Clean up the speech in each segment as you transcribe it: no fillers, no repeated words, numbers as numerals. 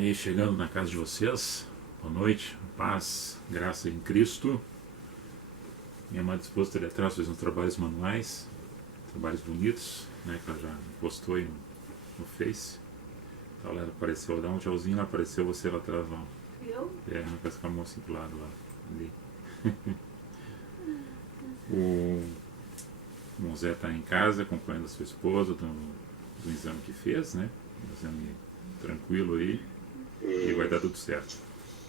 aí, chegando na casa de vocês. Boa noite, paz, graça em Cristo. Minha amada esposa está ali atrás fazendo trabalhos manuais, trabalhos bonitos, né, que ela já postou aí no Face. Então ela apareceu, dá um tchauzinho, ela apareceu você lá atrás, ó. Eu? É, com a mão assim pro lado lá, ali. O Zé está em casa acompanhando a sua esposa do exame que fez, né? Um exame tranquilo aí. E vai dar tudo certo.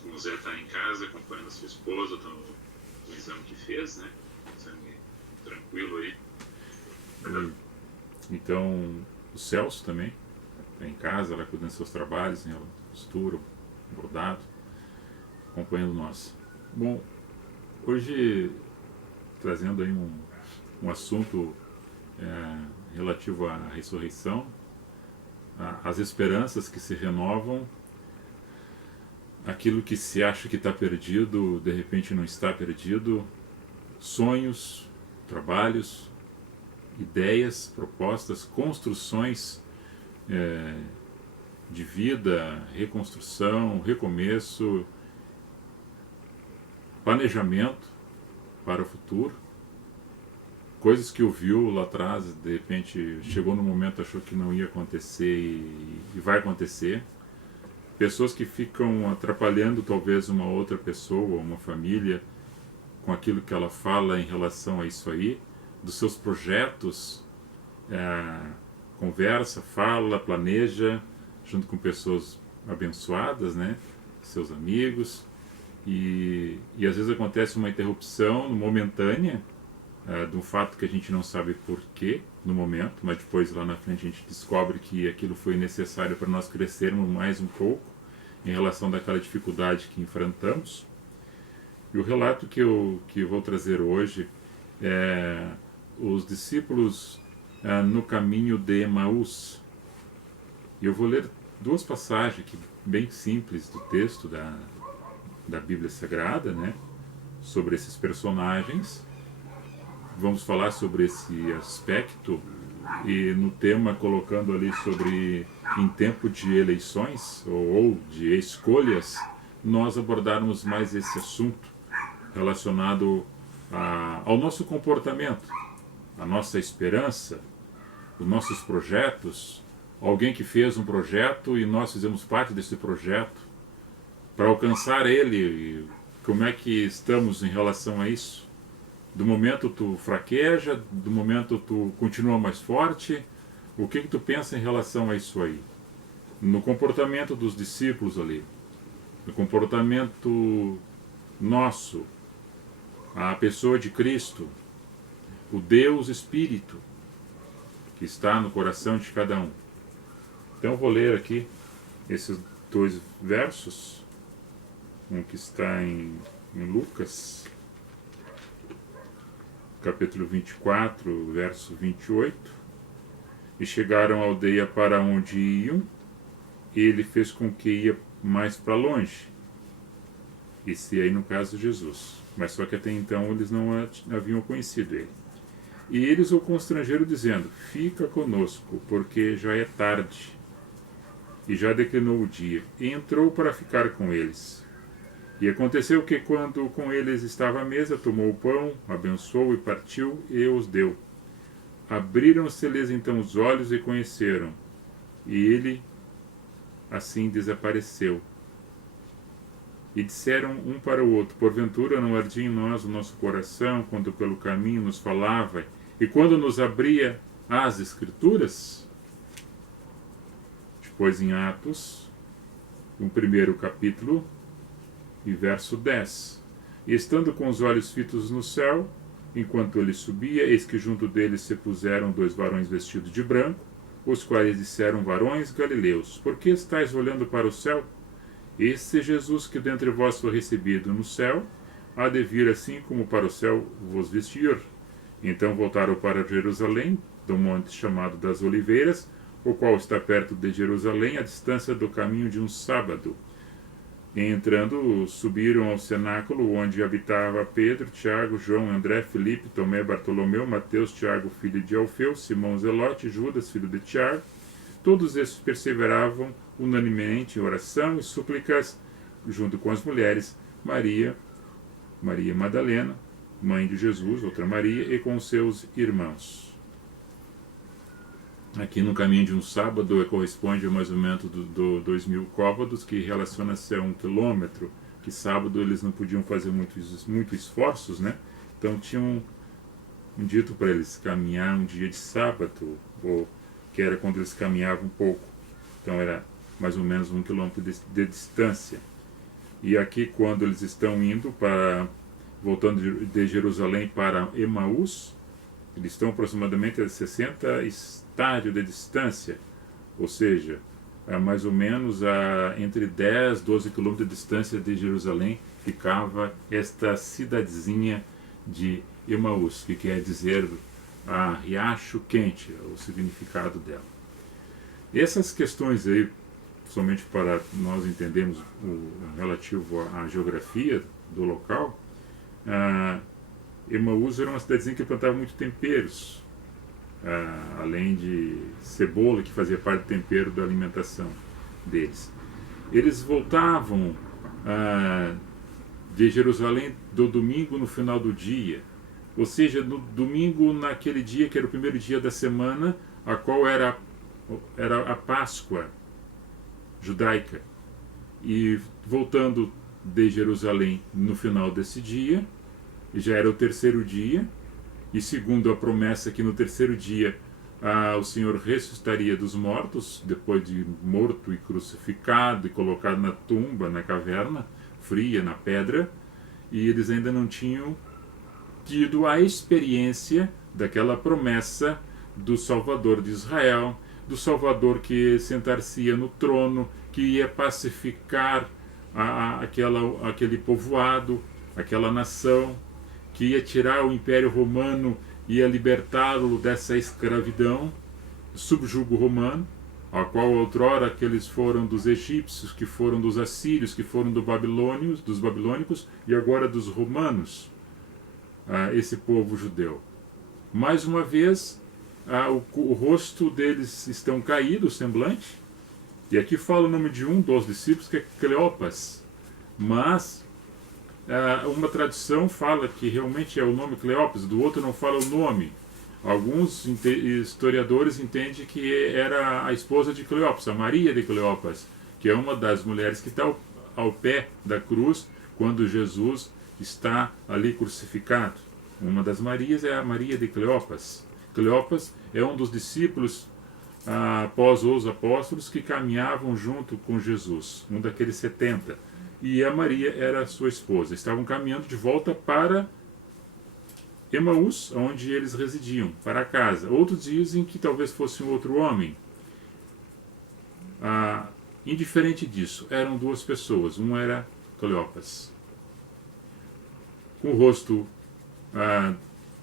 O Zé está em casa acompanhando a sua esposa do exame que fez, né? Um exame tranquilo aí. Então, o Celso também está em casa, ela cuidando dos seus trabalhos, né? Ela costura, bordado, acompanhando nós. Bom, hoje trazendo aí um assunto relativo à ressurreição, as esperanças que se renovam, aquilo que se acha que está perdido, de repente não está perdido, sonhos, trabalhos, ideias, propostas, construções de vida, reconstrução, recomeço, planejamento para o futuro, coisas que ouviu lá atrás, de repente chegou no momento, achou que não ia acontecer e vai acontecer. Pessoas que ficam atrapalhando talvez uma outra pessoa, uma família, com aquilo que ela fala em relação a isso aí, dos seus projetos, conversa, fala, planeja, junto com pessoas abençoadas, né? Seus amigos, e às vezes acontece uma interrupção momentânea de um fato que a gente não sabe porquê no momento, mas depois lá na frente a gente descobre que aquilo foi necessário para nós crescermos mais um pouco em relação daquela dificuldade que enfrentamos. E o relato que eu vou trazer hoje é os discípulos no caminho de Emaús. E eu vou ler duas passagens aqui, bem simples do texto da Bíblia Sagrada, né, sobre esses personagens. Vamos falar sobre esse aspecto e no tema colocando ali sobre em tempo de eleições ou de escolhas, nós abordarmos mais esse assunto relacionado ao nosso comportamento, a nossa esperança, os nossos projetos, alguém que fez um projeto e nós fizemos parte desse projeto para alcançar ele, como é que estamos em relação a isso? Do momento tu fraqueja, do momento tu continua mais forte, o que tu pensa em relação a isso aí? No comportamento dos discípulos ali, no comportamento nosso, a pessoa de Cristo, o Deus Espírito que está no coração de cada um. Então eu vou ler aqui esses dois versos, um que está em Lucas, capítulo 24, verso 28. E chegaram à aldeia para onde iam, e ele fez com que ia mais para longe. Esse aí no caso Jesus. Mas só que até então eles não haviam conhecido ele. E eles o constrangeram dizendo: fica conosco, porque já é tarde. E já declinou o dia. E entrou para ficar com eles. E aconteceu que, quando com eles estava à mesa, tomou o pão, abençoou e partiu, e os deu. Abriram-se-lhes então os olhos e conheceram. E ele assim desapareceu. E disseram um para o outro: porventura não ardia em nós o nosso coração, quando pelo caminho nos falava, e quando nos abria as Escrituras? Depois em Atos, no primeiro capítulo, e verso 10. E estando com os olhos fitos no céu, enquanto ele subia, eis que junto dele se puseram dois varões vestidos de branco, os quais disseram: varões galileus, por que estáis olhando para o céu? Este Jesus que dentre vós foi recebido no céu, há de vir assim como para o céu vos vestir. Então voltaram para Jerusalém, do monte chamado das Oliveiras, o qual está perto de Jerusalém, à distância do caminho de um sábado. E entrando, subiram ao cenáculo, onde habitava Pedro, Tiago, João, André, Filipe, Tomé, Bartolomeu, Mateus, Tiago, filho de Alfeu, Simão Zelote, Judas, filho de Tiago, todos esses perseveravam unanimemente em oração e súplicas, junto com as mulheres, Maria Madalena, mãe de Jesus, outra Maria, e com seus irmãos. Aqui no caminho de um sábado corresponde a mais ou menos 2.000 côvados, que relaciona-se a 1 quilômetro, que sábado eles não podiam fazer muito esforços, né? Então tinham um dito para eles caminhar um dia de sábado, ou que era quando eles caminhavam um pouco. Então era mais ou menos 1 quilômetro de distância. E aqui, quando eles estão indo voltando de Jerusalém para Emaús, eles estão aproximadamente a 60 estádios de distância, ou seja, mais ou menos entre 10 e 12 quilômetros de distância de Jerusalém ficava esta cidadezinha de Emaús, que quer dizer riacho quente, é o significado dela. Essas questões aí, somente para nós entendermos o relativo à geografia do local, Emaús era uma cidadezinha que plantava muito temperos, além de cebola, que fazia parte do tempero da alimentação deles. Eles voltavam de Jerusalém do domingo no final do dia, ou seja, no domingo, naquele dia que era o primeiro dia da semana, a qual era a Páscoa judaica, e voltando de Jerusalém no final desse dia, já era o terceiro dia, e segundo a promessa que no terceiro dia o Senhor ressuscitaria dos mortos, depois de morto e crucificado e colocado na tumba, na caverna fria, na pedra, e eles ainda não tinham tido a experiência daquela promessa do Salvador de Israel, do Salvador que sentar-se-ia no trono, que ia pacificar aquele povoado, aquela nação, que ia tirar o Império Romano e ia libertá-lo dessa escravidão, subjugo romano, a qual outrora aqueles foram dos egípcios, que foram dos assírios, que foram dos babilônicos e agora dos romanos, esse povo judeu. Mais uma vez, o rosto deles estão caído, o semblante, e aqui fala o nome de um dos discípulos, que é Cleopas, mas uma tradução fala que realmente é o nome Cleopas, do outro não fala o nome. Alguns historiadores entendem que era a esposa de Cleopas, a Maria de Cleopas, que é uma das mulheres que está ao pé da cruz quando Jesus está ali crucificado. Uma das Marias é a Maria de Cleopas. Cleopas é um dos discípulos após os apóstolos que caminhavam junto com Jesus, um daqueles 70. E a Maria era sua esposa. Estavam caminhando de volta para Emaús, onde eles residiam, para casa. Outros dizem que talvez fosse um outro homem. Indiferente disso, eram duas pessoas. Uma era Cleopas, com o rosto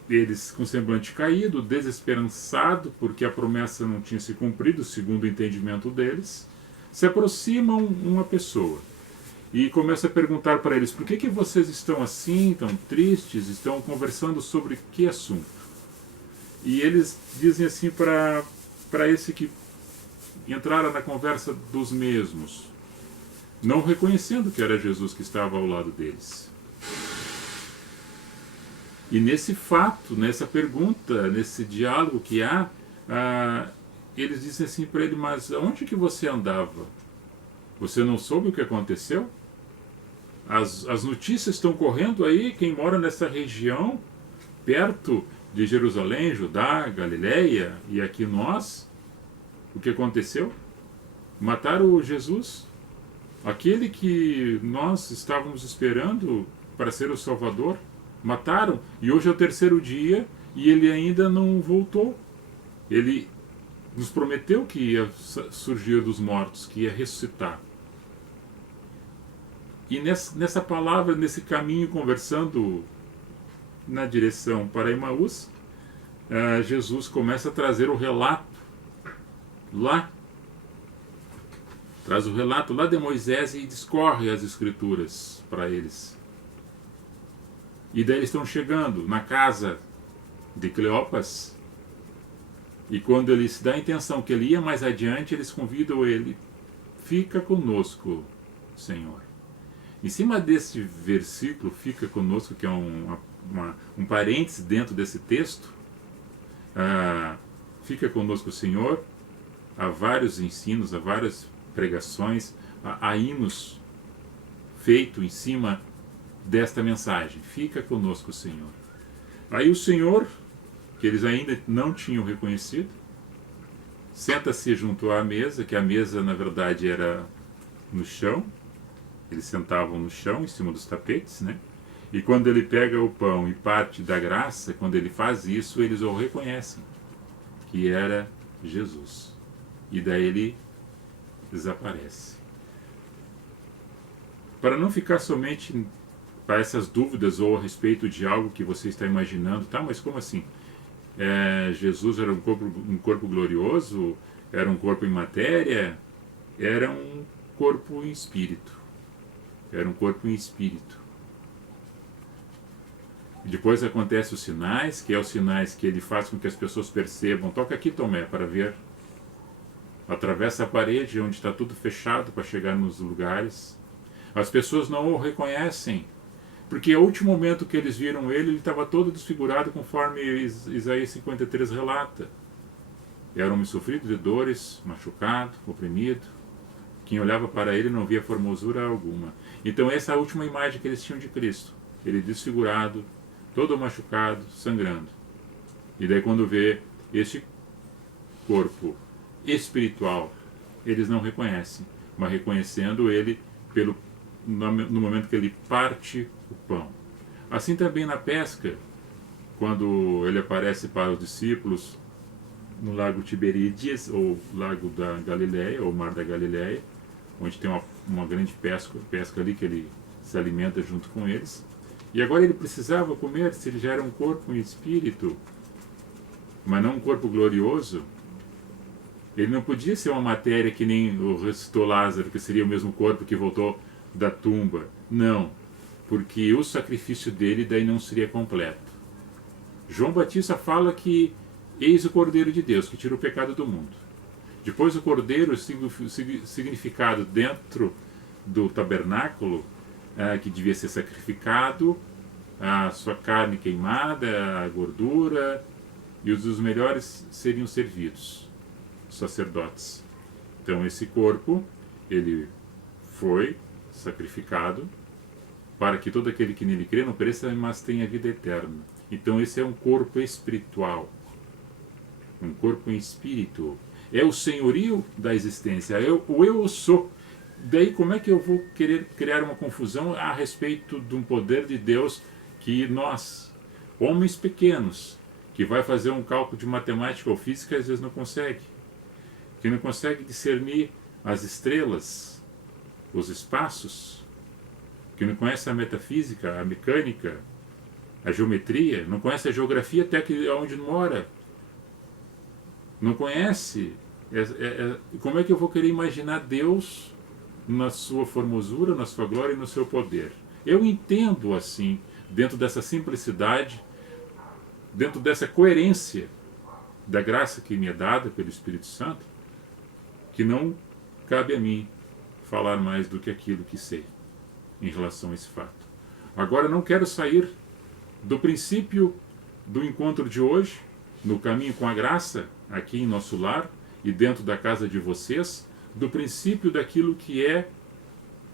deles com semblante caído, desesperançado, porque a promessa não tinha se cumprido, segundo o entendimento deles. Se aproximam uma pessoa e começa a perguntar para eles: por que vocês estão assim, tão tristes, estão conversando sobre que assunto? E eles dizem assim para esse que entrara na conversa dos mesmos, não reconhecendo que era Jesus que estava ao lado deles. E nesse fato, nessa pergunta, nesse diálogo que há, eles dizem assim para ele: mas onde que você andava? Você não soube o que aconteceu? As notícias estão correndo aí, quem mora nessa região, perto de Jerusalém, Judá, Galileia e aqui nós, o que aconteceu? Mataram Jesus, aquele que nós estávamos esperando para ser o Salvador. Mataram, e hoje é o terceiro dia e ele ainda não voltou. Ele nos prometeu que ia surgir dos mortos, que ia ressuscitar. E nessa palavra, nesse caminho, conversando na direção para Emaús, Jesus começa a trazer o relato lá. Traz o relato lá de Moisés e discorre as escrituras para eles. E daí eles estão chegando na casa de Cleopas. E quando ele se dá a intenção que ele ia mais adiante, eles convidam ele: fica conosco, Senhor. Em cima desse versículo, fica conosco, que é um parênteses dentro desse texto, fica conosco, Senhor. Há vários ensinos, há várias pregações, há hinos feito em cima desta mensagem: fica conosco, Senhor. Aí o Senhor, que eles ainda não tinham reconhecido, senta-se junto à mesa, que a mesa na verdade era no chão. Eles sentavam no chão, em cima dos tapetes, né? E quando ele pega o pão e parte da graça, quando ele faz isso, eles o reconhecem que era Jesus. E daí ele desaparece. Para não ficar somente para essas dúvidas ou a respeito de algo que você está imaginando, tá? Mas como assim? Jesus era um corpo glorioso? Era um corpo em matéria? Era um corpo em espírito. Era um corpo em espírito. Depois acontecem os sinais, que é os sinais que ele faz com que as pessoas percebam. Toca aqui, Tomé, para ver. Atravessa a parede onde está tudo fechado para chegar nos lugares. As pessoas não o reconhecem, porque o último momento que eles viram ele estava todo desfigurado, conforme Isaías 53 relata. Era um homem sofrido de dores, machucado, oprimido. Quem olhava para ele não via formosura alguma. Então essa é a última imagem que eles tinham de Cristo. Ele desfigurado, todo machucado, sangrando. E daí quando vê este corpo espiritual, eles não reconhecem, mas reconhecendo ele no momento que ele parte o pão. Assim também na pesca, quando ele aparece para os discípulos no lago Tiberíades, ou lago da Galileia, ou mar da Galileia, onde tem uma grande pesca ali que ele se alimenta junto com eles. E agora ele precisava comer, se ele já era um corpo em espírito, mas não um corpo glorioso. Ele não podia ser uma matéria que nem o ressuscitou Lázaro, que seria o mesmo corpo que voltou da tumba. Não, porque o sacrifício dele daí não seria completo. João Batista fala que eis o Cordeiro de Deus, que tira o pecado do mundo. Depois o Cordeiro, significado dentro do tabernáculo, que devia ser sacrificado, a sua carne queimada, a gordura, e os dos melhores seriam servidos, sacerdotes. Então esse corpo, ele foi sacrificado para que todo aquele que nele crê não pereça, mas tenha vida eterna. Então esse é um corpo espiritual, um corpo em espírito. É o senhorio da existência, o eu sou. Daí como é que eu vou querer criar uma confusão a respeito de um poder de Deus que nós, homens pequenos, que vai fazer um cálculo de matemática ou física, às vezes não consegue. Que não consegue discernir as estrelas, os espaços, que não conhece a metafísica, a mecânica, a geometria, não conhece a geografia até que onde mora, não conhece. Como é que eu vou querer imaginar Deus na sua formosura, na sua glória e no seu poder? Eu entendo assim, dentro dessa simplicidade, dentro dessa coerência da graça que me é dada pelo Espírito Santo, que não cabe a mim falar mais do que aquilo que sei em relação a esse fato. Agora não quero sair do princípio do encontro de hoje, no caminho com a graça, aqui em nosso lar e dentro da casa de vocês, do princípio daquilo que é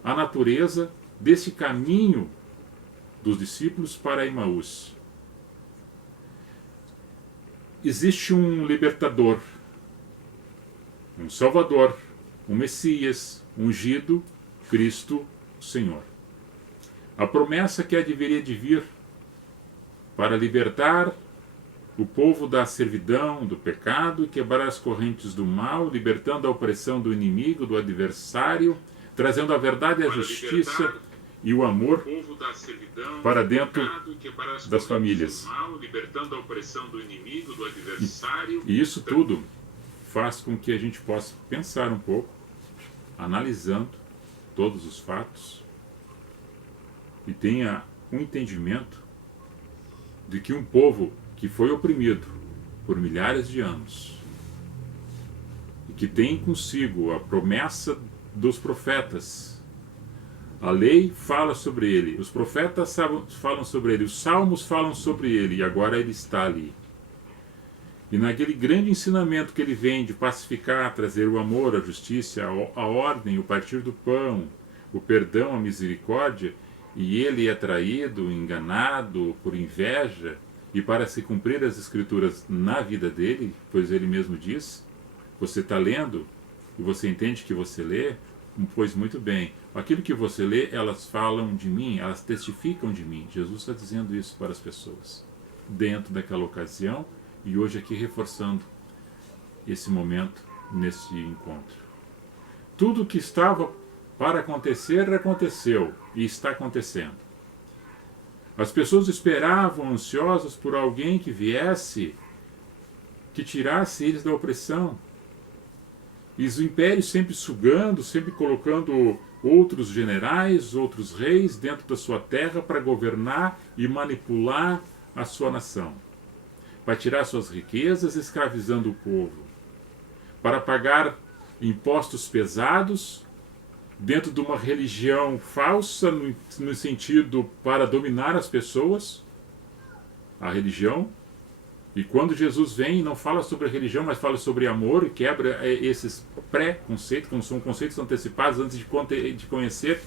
a natureza desse caminho dos discípulos para Emaús. Existe um libertador, um Salvador, um Messias, ungido, Cristo Senhor. A promessa que deveria de vir para libertar o povo da servidão, do pecado, e quebrar as correntes do mal, libertando a opressão do inimigo, do adversário, trazendo a verdade e a justiça e o amor para dentro das famílias. E isso tudo faz com que a gente possa pensar um pouco, analisando todos os fatos, e tenha um entendimento de que um povo que foi oprimido por milhares de anos, que tem consigo a promessa dos profetas. A lei fala sobre ele, os profetas falam sobre ele, os salmos falam sobre ele, e agora ele está ali. E naquele grande ensinamento que ele vem de pacificar, trazer o amor, a justiça, a ordem, o partir do pão, o perdão, a misericórdia, e ele é traído, enganado por inveja, e para se cumprir as escrituras na vida dele, pois ele mesmo diz, você está lendo e você entende que você lê, pois muito bem, aquilo que você lê, elas falam de mim, elas testificam de mim. Jesus está dizendo isso para as pessoas, dentro daquela ocasião, e hoje aqui reforçando esse momento, nesse encontro. Tudo o que estava para acontecer, aconteceu e está acontecendo. As pessoas esperavam, ansiosas por alguém que viesse, que tirasse eles da opressão. E os impérios sempre sugando, sempre colocando outros generais, outros reis dentro da sua terra para governar e manipular a sua nação. Para tirar suas riquezas, escravizando o povo. Para pagar impostos pesados, dentro de uma religião falsa, no sentido para dominar as pessoas, a religião. E quando Jesus vem, não fala sobre a religião, mas fala sobre amor e quebra esses pré-conceitos, que são conceitos antecipados antes de conhecer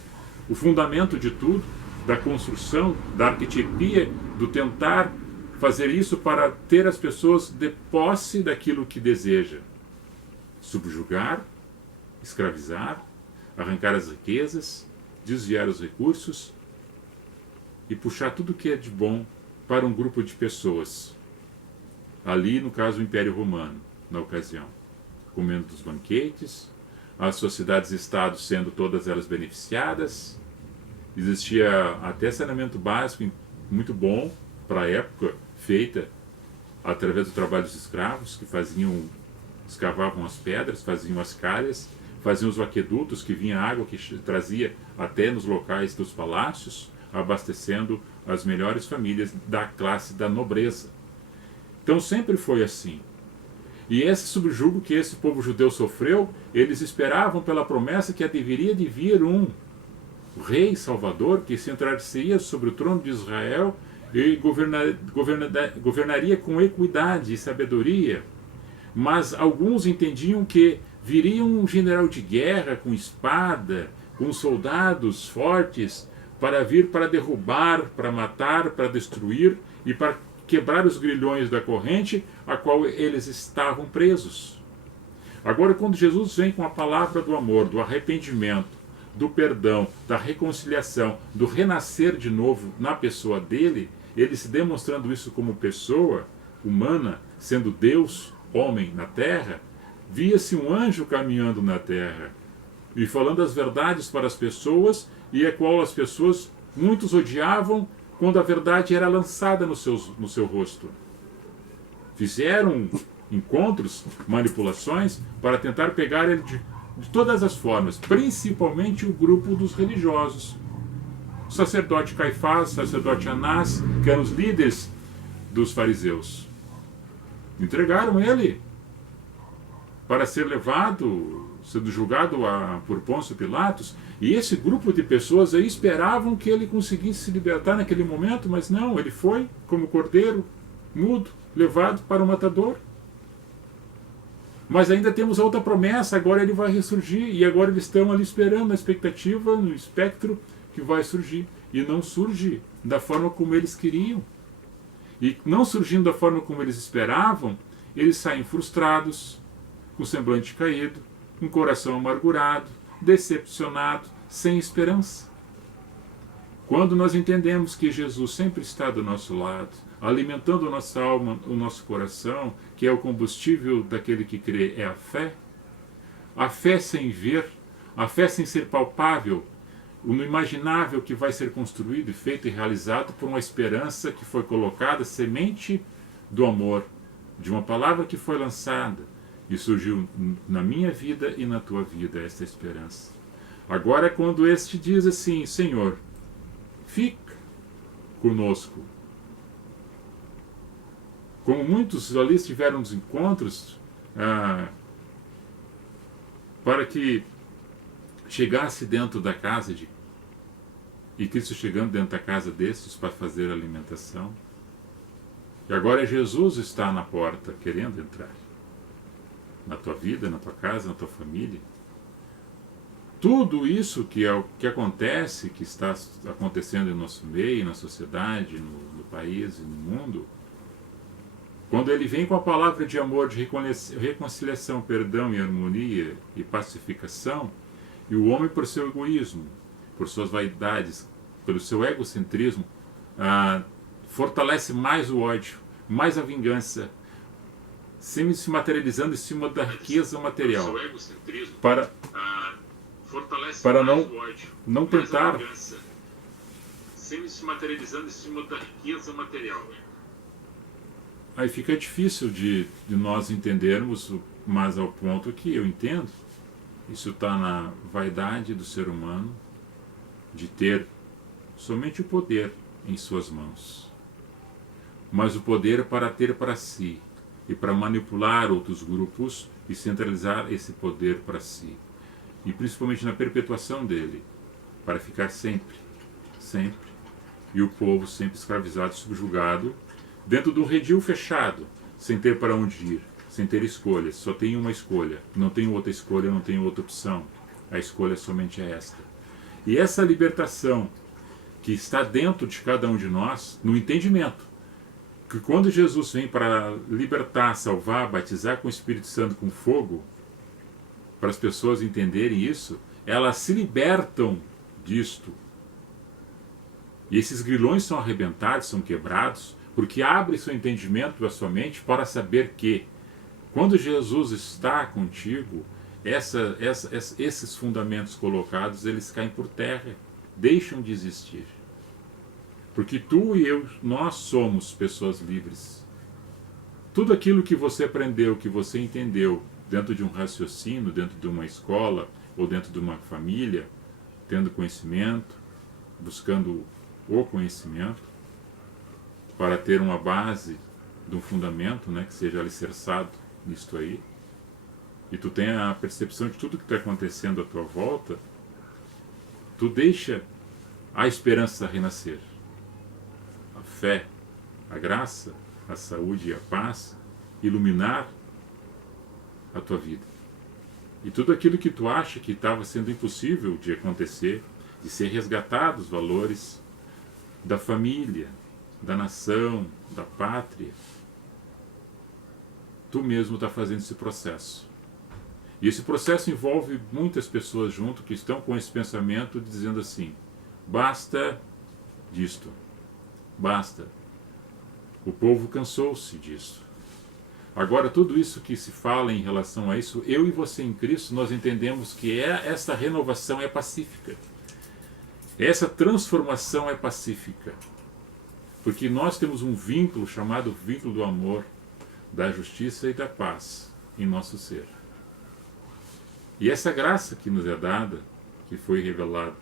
o fundamento de tudo, da construção, da arquetípica, do tentar fazer isso para ter as pessoas de posse daquilo que deseja. Subjugar, escravizar, arrancar as riquezas, desviar os recursos e puxar tudo que é de bom para um grupo de pessoas. Ali, no caso, o Império Romano, na ocasião, comendo dos banquetes, as sociedades-estados sendo todas elas beneficiadas, existia até saneamento básico muito bom para a época, feita através do trabalho dos escravos, que escavavam as pedras, faziam as calhas, faziam os aquedutos, que vinha água que trazia até nos locais dos palácios, abastecendo as melhores famílias da classe da nobreza. Então sempre foi assim. E esse subjugo que esse povo judeu sofreu, eles esperavam pela promessa que deveria de vir um rei salvador que se sentaria sobre o trono de Israel e governaria com equidade e sabedoria. Mas alguns entendiam que viria um general de guerra com espada, com soldados fortes, para vir para derrubar, para matar, para destruir e para quebrar os grilhões da corrente a qual eles estavam presos. Agora, quando Jesus vem com a palavra do amor, do arrependimento, do perdão, da reconciliação, do renascer de novo na pessoa dele, ele se demonstrando isso como pessoa humana, sendo Deus, homem na terra, via-se um anjo caminhando na terra e falando as verdades para as pessoas, e a qual as pessoas, muitos odiavam quando a verdade era lançada no seu rosto. Fizeram encontros, manipulações, para tentar pegar ele de todas as formas, principalmente o grupo dos religiosos. O sacerdote Caifás, o sacerdote Anás, que eram os líderes dos fariseus. Entregaram ele para ser levado, sendo julgado por Pôncio Pilatos, e esse grupo de pessoas aí esperavam que ele conseguisse se libertar naquele momento, mas não, ele foi como cordeiro mudo, levado para o matador. Mas ainda temos outra promessa, agora ele vai ressurgir, e agora eles estão ali esperando, na expectativa, no espectro que vai surgir, e não surge da forma como eles queriam. E não surgindo da forma como eles esperavam, eles saem frustrados, com o semblante caído, com o coração amargurado, decepcionado, sem esperança. Quando nós entendemos que Jesus sempre está do nosso lado, alimentando a nossa alma, o nosso coração, que é o combustível daquele que crê, é a fé sem ver, a fé sem ser palpável, o imaginável que vai ser construído, feito e realizado por uma esperança que foi colocada, semente do amor, de uma palavra que foi lançada, e surgiu na minha vida e na tua vida esta esperança. Agora, quando este diz assim: Senhor, fica conosco. Como muitos ali tiveram os encontros, para que chegasse dentro da casa e Cristo chegando dentro da casa destes para fazer a alimentação. E agora Jesus está na porta querendo entrar na tua vida, na tua casa, na tua família. Tudo isso que acontece, que está acontecendo em nosso meio, na sociedade, no país e no mundo, quando ele vem com a palavra de amor, de reconciliação, perdão e harmonia e pacificação, e o homem, por seu egoísmo, por suas vaidades, pelo seu egocentrismo, fortalece mais o ódio, mais a vingança, sempre se materializando em cima da riqueza material, para não tentar, sempre se materializando em cima da riqueza material. Aí fica difícil de nós entendermos, mas ao ponto que eu entendo, isso está na vaidade do ser humano de ter somente o poder em suas mãos, mas o poder para ter para si e para manipular outros grupos e centralizar esse poder para si, e principalmente na perpetuação dele, para ficar sempre, sempre, e o povo sempre escravizado, subjugado, dentro de um redil fechado, sem ter para onde ir, sem ter escolhas. Só tem uma escolha, não tem outra escolha, não tem outra opção. A escolha somente é esta. E essa libertação que está dentro de cada um de nós, no entendimento, que quando Jesus vem para libertar, salvar, batizar com o Espírito Santo, com fogo, para as pessoas entenderem isso, elas se libertam disto. E esses grilhões são arrebentados, são quebrados, porque abre seu entendimento da sua mente para saber que, quando Jesus está contigo, esses fundamentos colocados, eles caem por terra, deixam de existir. Porque tu e eu, nós somos pessoas livres. Tudo aquilo que você aprendeu, que você entendeu, dentro de um raciocínio, dentro de uma escola, ou dentro de uma família, tendo conhecimento, buscando o conhecimento, para ter uma base de um fundamento, né, que seja alicerçado nisto aí, e tu tenha a percepção de tudo que está acontecendo à tua volta, tu deixa a esperança renascer, a fé, a graça, a saúde e a paz iluminar a tua vida. E tudo aquilo que tu acha que estava sendo impossível de acontecer, de ser resgatado os valores da família, da nação, da pátria, tu mesmo está fazendo esse processo. E esse processo envolve muitas pessoas junto que estão com esse pensamento dizendo assim: basta disto, basta. O povo cansou-se disso. Agora, tudo isso que se fala em relação a isso, eu e você em Cristo, nós entendemos que essa renovação é pacífica. Essa transformação é pacífica. Porque nós temos um vínculo chamado vínculo do amor, da justiça e da paz em nosso ser. E essa graça que nos é dada, que foi revelada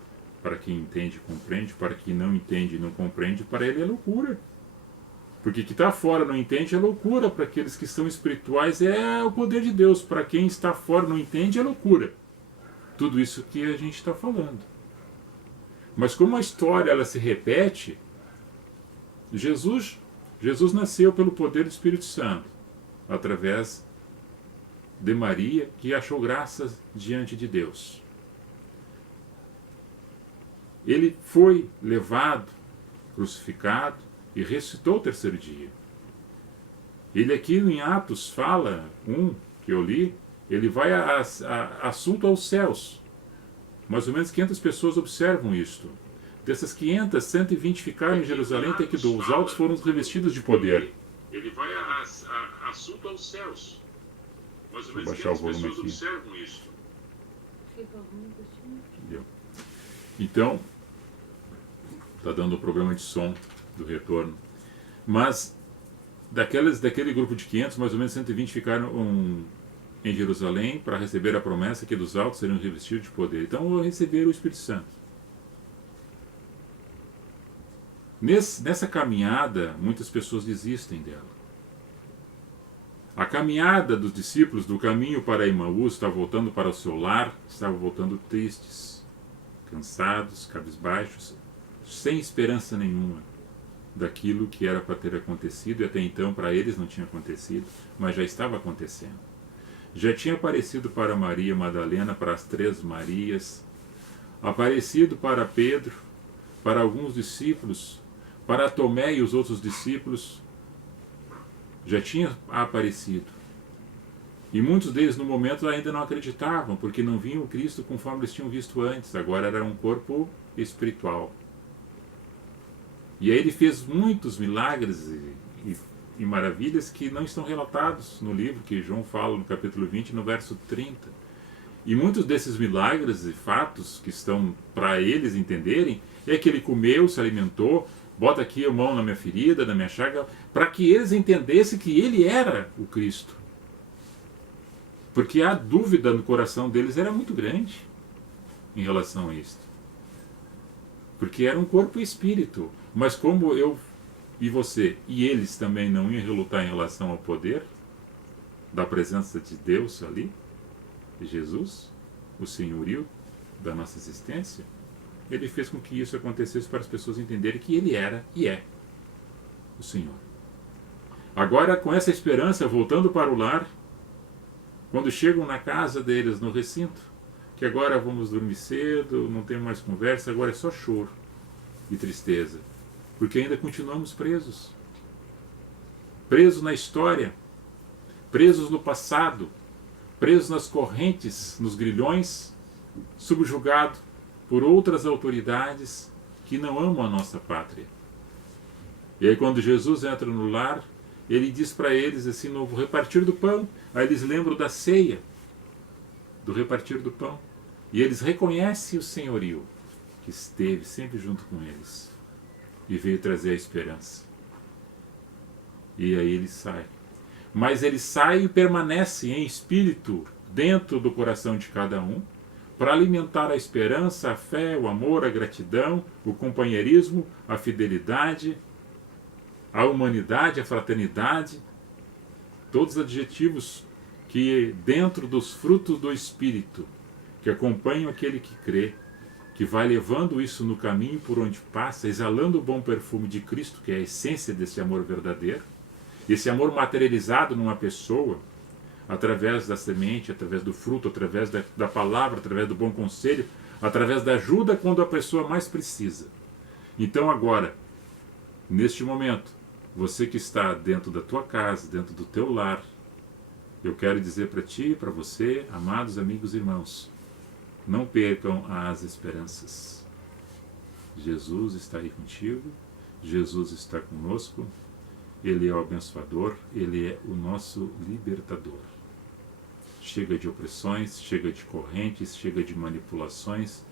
para quem entende e compreende, para quem não entende e não compreende, para ele é loucura. Porque que está fora não entende é loucura, para aqueles que são espirituais é o poder de Deus, para quem está fora não entende é loucura. Tudo isso que a gente está falando. Mas como a história ela se repete, Jesus nasceu pelo poder do Espírito Santo, através de Maria, que achou graças diante de Deus. Ele foi levado, crucificado e ressuscitou o terceiro dia. Ele aqui em Atos fala, que eu li, ele vai assunto aos céus. Mais ou menos 500 pessoas observam isto. Dessas 500, 120 ficaram em Jerusalém, até que dos altos foram revestidos de poder. Ele vai assunto aos céus. Mais ou menos 500 pessoas observam isto. Então, está dando o problema de som do retorno. Mas, daquele grupo de 500, mais ou menos 120 ficaram em Jerusalém para receber a promessa que dos altos seriam revestidos de poder. Então, receberam o Espírito Santo. Nessa caminhada, muitas pessoas desistem dela. A caminhada dos discípulos do caminho para Emaús, estava voltando para o seu lar, estavam voltando tristes, cansados, cabisbaixos, sem esperança nenhuma daquilo que era para ter acontecido, e até então para eles não tinha acontecido, mas já estava acontecendo. Já tinha aparecido para Maria Madalena, para as 3 Marias, aparecido para Pedro, para alguns discípulos, para Tomé e os outros discípulos, já tinha aparecido. E muitos deles no momento ainda não acreditavam, porque não viam o Cristo conforme eles tinham visto antes, agora era um corpo espiritual. E aí ele fez muitos milagres e maravilhas que não estão relatados no livro, que João fala no capítulo 20, no verso 30. E muitos desses milagres e fatos que estão para eles entenderem é que ele comeu, se alimentou, bota aqui a mão na minha ferida, na minha chaga, para que eles entendessem que ele era o Cristo. Porque a dúvida no coração deles era muito grande em relação a isto. Porque era um corpo e espírito. Mas como eu e você e eles também não iam relutar em relação ao poder da presença de Deus ali, de Jesus, o senhorio da nossa existência, ele fez com que isso acontecesse para as pessoas entenderem que ele era e é o Senhor. Agora, com essa esperança, voltando para o lar, quando chegam na casa deles, no recinto, que agora vamos dormir cedo, não tem mais conversa, agora é só choro e tristeza, porque ainda continuamos presos. Presos na história, presos no passado, presos nas correntes, nos grilhões, subjugado por outras autoridades que não amam a nossa pátria. E aí quando Jesus entra no lar, ele diz para eles assim, no repartir do pão, aí eles lembram da ceia, do repartir do pão, e eles reconhecem o senhorio que esteve sempre junto com eles e veio trazer a esperança. E aí ele sai. Mas ele sai e permanece em espírito dentro do coração de cada um, para alimentar a esperança, a fé, o amor, a gratidão, o companheirismo, a fidelidade, a humanidade, a fraternidade, todos os adjetivos que dentro dos frutos do Espírito, que acompanham aquele que crê, que vai levando isso no caminho por onde passa, exalando o bom perfume de Cristo, que é a essência desse amor verdadeiro, esse amor materializado numa pessoa, através da semente, através do fruto, através da palavra, através do bom conselho, através da ajuda quando a pessoa mais precisa. Então agora, neste momento, você que está dentro da tua casa, dentro do teu lar, eu quero dizer para ti e para você, amados amigos e irmãos, não percam as esperanças. Jesus está aí contigo, Jesus está conosco, Ele é o abençoador, Ele é o nosso libertador. Chega de opressões, chega de correntes, chega de manipulações,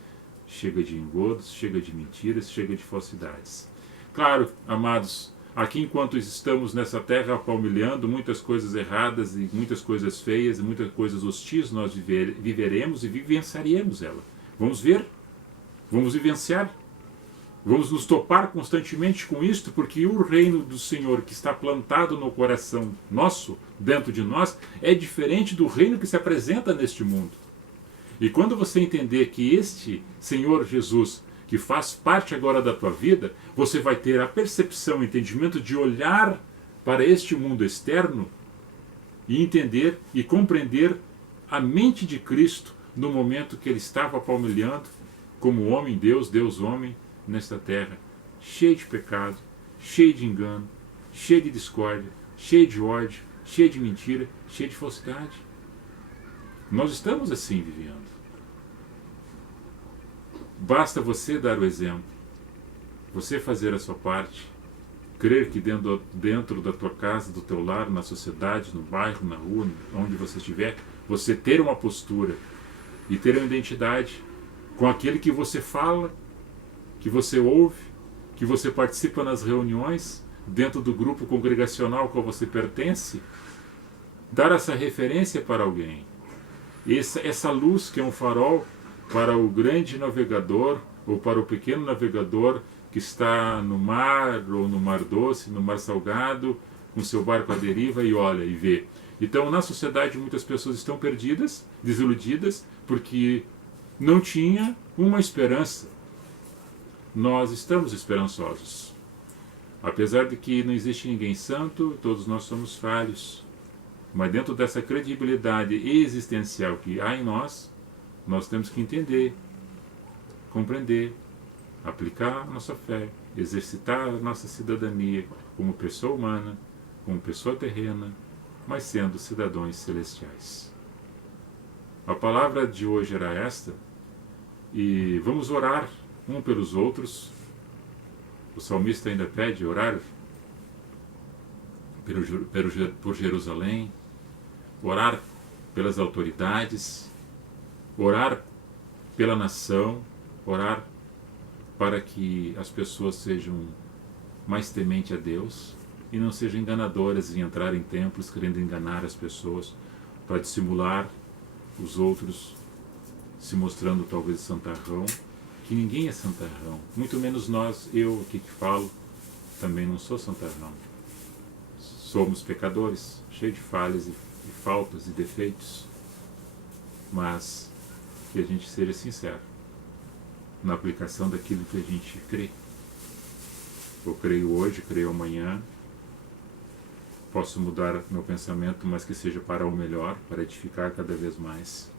chega de engodos, chega de mentiras, chega de falsidades. Claro, amados, aqui enquanto estamos nessa terra palmilhando, muitas coisas erradas e muitas coisas feias e muitas coisas hostis nós viveremos e vivenciaremos ela. Vamos ver, vamos vivenciar, vamos nos topar constantemente com isto, porque o reino do Senhor que está plantado no coração nosso, dentro de nós, é diferente do reino que se apresenta neste mundo. E quando você entender que este Senhor Jesus, que faz parte agora da tua vida, você vai ter a percepção, o entendimento de olhar para este mundo externo e entender e compreender a mente de Cristo no momento que ele estava palmilhando como homem, Deus, Deus homem, nesta terra, cheio de pecado, cheio de engano, cheio de discórdia, cheio de ódio, cheio de mentira, cheio de falsidade. Nós estamos assim vivendo. Basta você dar o exemplo, você fazer a sua parte, crer que dentro da tua casa, do teu lar, na sociedade, no bairro, na rua, onde você estiver, você ter uma postura e ter uma identidade com aquele que você fala, que você ouve, que você participa nas reuniões, dentro do grupo congregacional ao qual você pertence, dar essa referência para alguém. Essa luz que é um farol para o grande navegador ou para o pequeno navegador que está no mar ou no mar doce, no mar salgado, com seu barco à deriva e olha e vê. Então, na sociedade, muitas pessoas estão perdidas, desiludidas, porque não tinha uma esperança. Nós estamos esperançosos. Apesar de que não existe ninguém santo, todos nós somos falhos. Mas dentro dessa credibilidade existencial que há em nós temos que entender, compreender, aplicar a nossa fé, exercitar a nossa cidadania como pessoa humana, como pessoa terrena, mas sendo cidadãos celestiais. A palavra de hoje era esta, e vamos orar um pelos outros. O salmista ainda pede orar por Jerusalém, orar pelas autoridades, orar pela nação, orar para que as pessoas sejam mais tementes a Deus e não sejam enganadoras em entrar em templos querendo enganar as pessoas para dissimular os outros, se mostrando talvez santarrão, que ninguém é santarrão, muito menos nós, eu aqui que falo, também não sou santarrão. Somos pecadores, cheios de falhas e faltas e defeitos, mas que a gente seja sincero na aplicação daquilo que a gente crê. Eu creio hoje, creio amanhã, posso mudar meu pensamento, mas que seja para o melhor, para edificar cada vez mais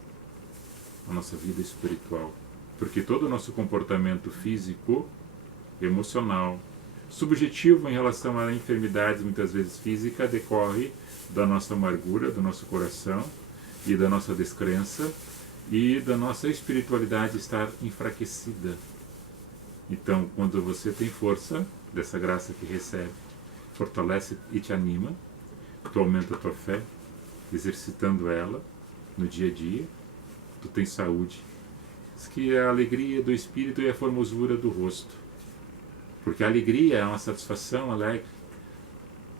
a nossa vida espiritual. Porque todo o nosso comportamento físico, emocional, subjetivo em relação a enfermidades, muitas vezes física, decorre da nossa amargura, do nosso coração e da nossa descrença e da nossa espiritualidade estar enfraquecida. Então, quando você tem força dessa graça que recebe, fortalece e te anima, tu aumenta a tua fé, exercitando ela no dia a dia, tu tens saúde. Diz que a alegria do espírito é a formosura do rosto, porque a alegria é uma satisfação alegre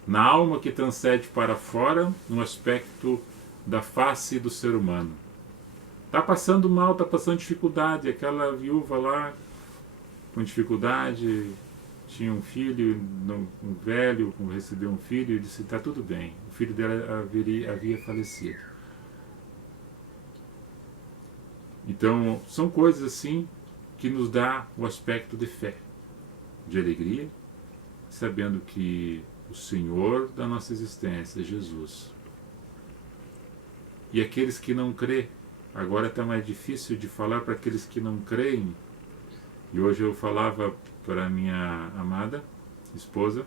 na alma que transcende para fora no aspecto da face do ser humano. Está passando mal, está passando dificuldade, aquela viúva lá com dificuldade, tinha um filho, um velho, recebeu um filho e disse, está tudo bem, o filho dela havia falecido. Então, são coisas assim que nos dá o aspecto de fé, de alegria, sabendo que o Senhor da nossa existência é Jesus. E aqueles que não crêem, agora está mais difícil de falar para aqueles que não creem. E hoje eu falava para a minha amada esposa,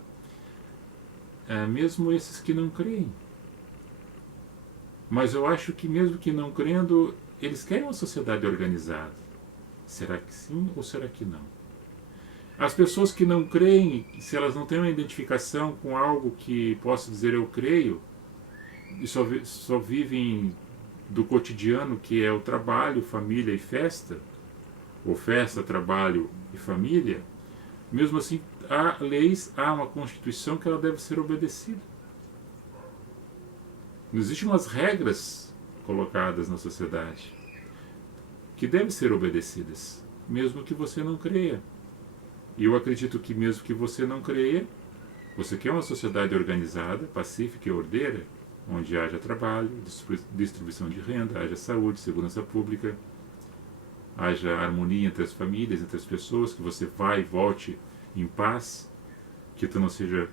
mesmo esses que não creem. Mas eu acho que mesmo que não crendo, eles querem uma sociedade organizada. Será que sim ou será que não? As pessoas que não creem, se elas não têm uma identificação com algo que possa dizer eu creio, e só vivem do cotidiano, que é o trabalho, família e festa, ou festa, trabalho e família, mesmo assim há leis, há uma Constituição que ela deve ser obedecida. Existem umas regras colocadas na sociedade que devem ser obedecidas, mesmo que você não creia. E eu acredito que mesmo que você não creia, você quer uma sociedade organizada, pacífica e ordeira, onde haja trabalho, distribuição de renda, haja saúde, segurança pública, haja harmonia entre as famílias, entre as pessoas, que você vá e volte em paz, que tu não seja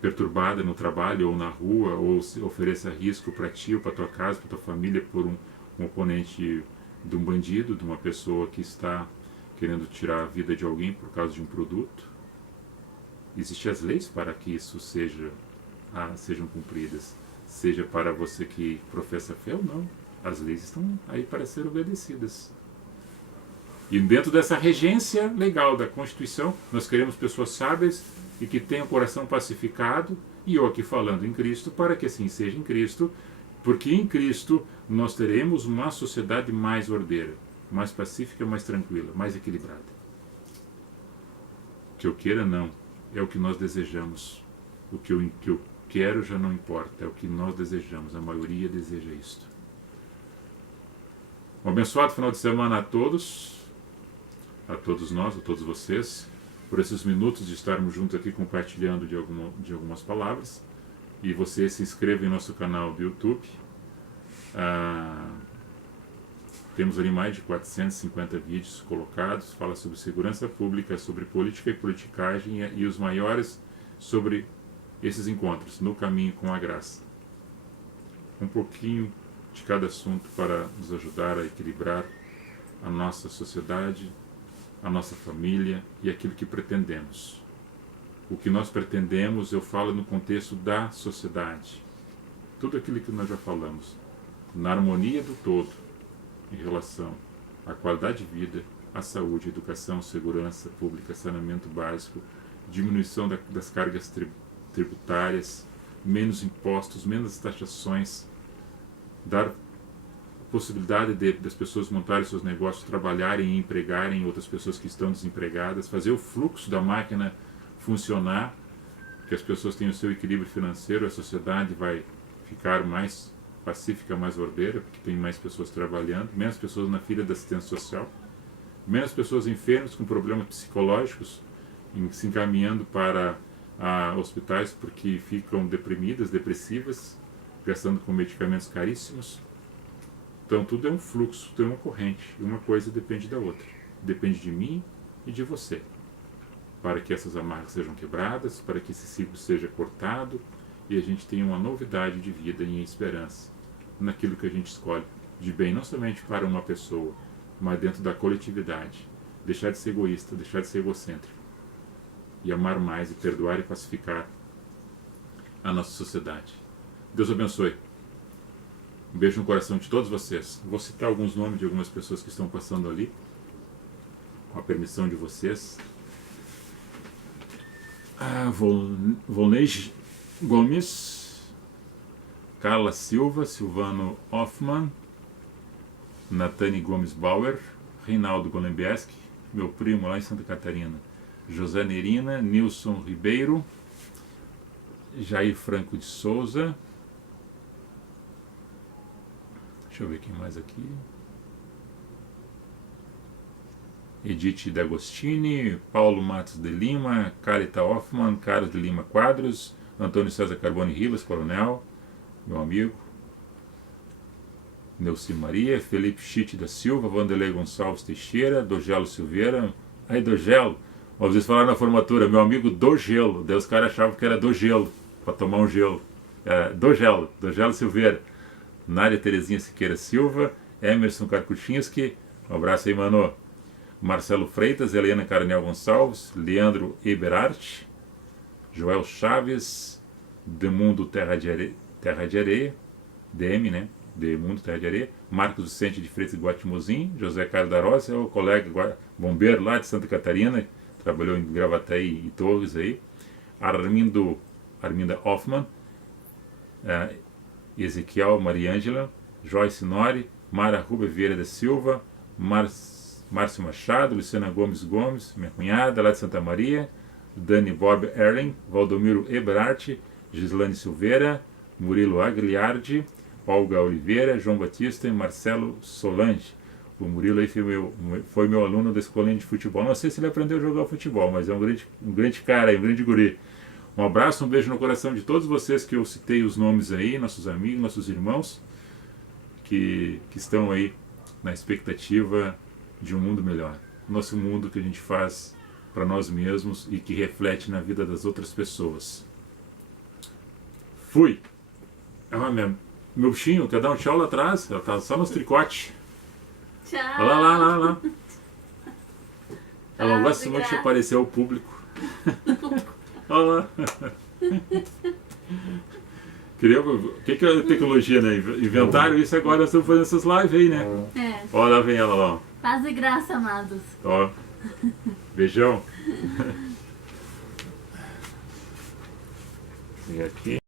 perturbada no trabalho ou na rua, ou se ofereça risco para ti ou para tua casa, para tua família, por um oponente de um bandido, de uma pessoa que está querendo tirar a vida de alguém por causa de um produto. Existem as leis para que isso sejam cumpridas, seja para você que professa fé ou não. As leis estão aí para ser obedecidas. E dentro dessa regência legal da Constituição, nós queremos pessoas sábias e que tenham o coração pacificado, e eu aqui falando em Cristo, para que assim seja em Cristo, porque em Cristo nós teremos uma sociedade mais ordeira, mais pacífica, mais tranquila, mais equilibrada. Que eu queira não, é o que nós desejamos. O que eu quero já não importa, é o que nós desejamos, a maioria deseja isto. Um abençoado final de semana a todos nós, a todos vocês, por esses minutos de estarmos juntos aqui compartilhando de algumas palavras. e você se inscreva em nosso canal do YouTube. Temos ali mais de 450 vídeos colocados, fala sobre segurança pública, sobre política e politicagem e os maiores sobre esses encontros, no caminho com a graça. Um pouquinho de cada assunto para nos ajudar a equilibrar a nossa sociedade, a nossa família e aquilo que pretendemos. O que nós pretendemos, eu falo no contexto da sociedade. Tudo aquilo que nós já falamos, na harmonia do todo, em relação à qualidade de vida, à saúde, educação, segurança pública, saneamento básico, diminuição das cargas tributárias, menos impostos, menos taxações, dar possibilidade das pessoas montarem seus negócios, trabalharem e empregarem outras pessoas que estão desempregadas, fazer o fluxo da máquina funcionar, que as pessoas tenham o seu equilíbrio financeiro, a sociedade vai ficar mais pacífica, mais ordeira, porque tem mais pessoas trabalhando, menos pessoas na fila da assistência social, menos pessoas enfermas com problemas psicológicos, se encaminhando para hospitais porque ficam deprimidas, depressivas, gastando com medicamentos caríssimos. Então tudo é um fluxo, tudo é uma corrente, e uma coisa depende da outra. Depende de mim e de você, para que essas amarras sejam quebradas, para que esse ciclo seja cortado e a gente tenha uma novidade de vida e esperança naquilo que a gente escolhe de bem, não somente para uma pessoa, mas dentro da coletividade. Deixar de ser egoísta, deixar de ser egocêntrico e amar mais e perdoar e pacificar a nossa sociedade. Deus abençoe. Um beijo no coração de todos vocês. Vou citar alguns nomes de algumas pessoas que estão passando ali, com a permissão de vocês. Volney Gomes, Carla Silva, Silvano Hoffman, Natane Gomes Bauer, Reinaldo Golembeski, meu primo lá em Santa Catarina, José Nerina, Nilson Ribeiro, Jair Franco de Souza, deixa eu ver quem mais aqui, Edith D'Agostini, Paulo Matos de Lima, Carita Hoffman, Carlos de Lima Quadros, Antônio César Carbone Rivas, coronel, meu amigo, Neuci Maria, Felipe Chite da Silva, Vanderlei Gonçalves Teixeira, Dogelo Silveira, aí Dogelo, vocês falaram na formatura, meu amigo Dogelo, daí os caras achavam que era Dogelo, para tomar um gelo, Dogelo Silveira, Nádia Terezinha Siqueira Silva, Emerson Karkuchinski, um abraço aí, mano, Marcelo Freitas, Helena Caranel Gonçalves, Leandro Eberhardt, Joel Chaves, Demundo Terra de Areia, DM, né? Demundo Terra de Areia, Marcos Vicente de Freitas Guatimozim, José Carlos da Rosa, o colega bombeiro lá de Santa Catarina, trabalhou em Gravataí e Torres aí, Arminda Hoffman, Ezequiel Mariângela, Joyce Nori, Mara Rubia Vieira da Silva, Márcio Machado, Luciana Gomes, minha cunhada lá de Santa Maria, Dani Bob Erling, Valdomiro Eberhardt, Gislane Silveira, Murilo Agliardi, Olga Oliveira, João Batista e Marcelo Solange. O Murilo aí foi meu aluno da escolinha de futebol. Não sei se ele aprendeu a jogar futebol, mas é um grande cara, um grande guri. Um abraço, um beijo no coração de todos vocês que eu citei os nomes aí, nossos amigos, nossos irmãos, que estão aí na expectativa de um mundo melhor. Nosso mundo que a gente faz para nós mesmos e que reflete na vida das outras pessoas. Fui! Meu bichinho quer dar um tchau lá atrás, ela tá só nos tricotes. Tchau! Olha lá. Ela gosta muito de aparecer ao público. Olha lá. O que é a tecnologia, né? Inventaram isso agora, nós estamos fazendo essas lives aí, né? É. Olha lá, vem ela lá. Paz e graça, amados. Ó. Beijão. E aqui.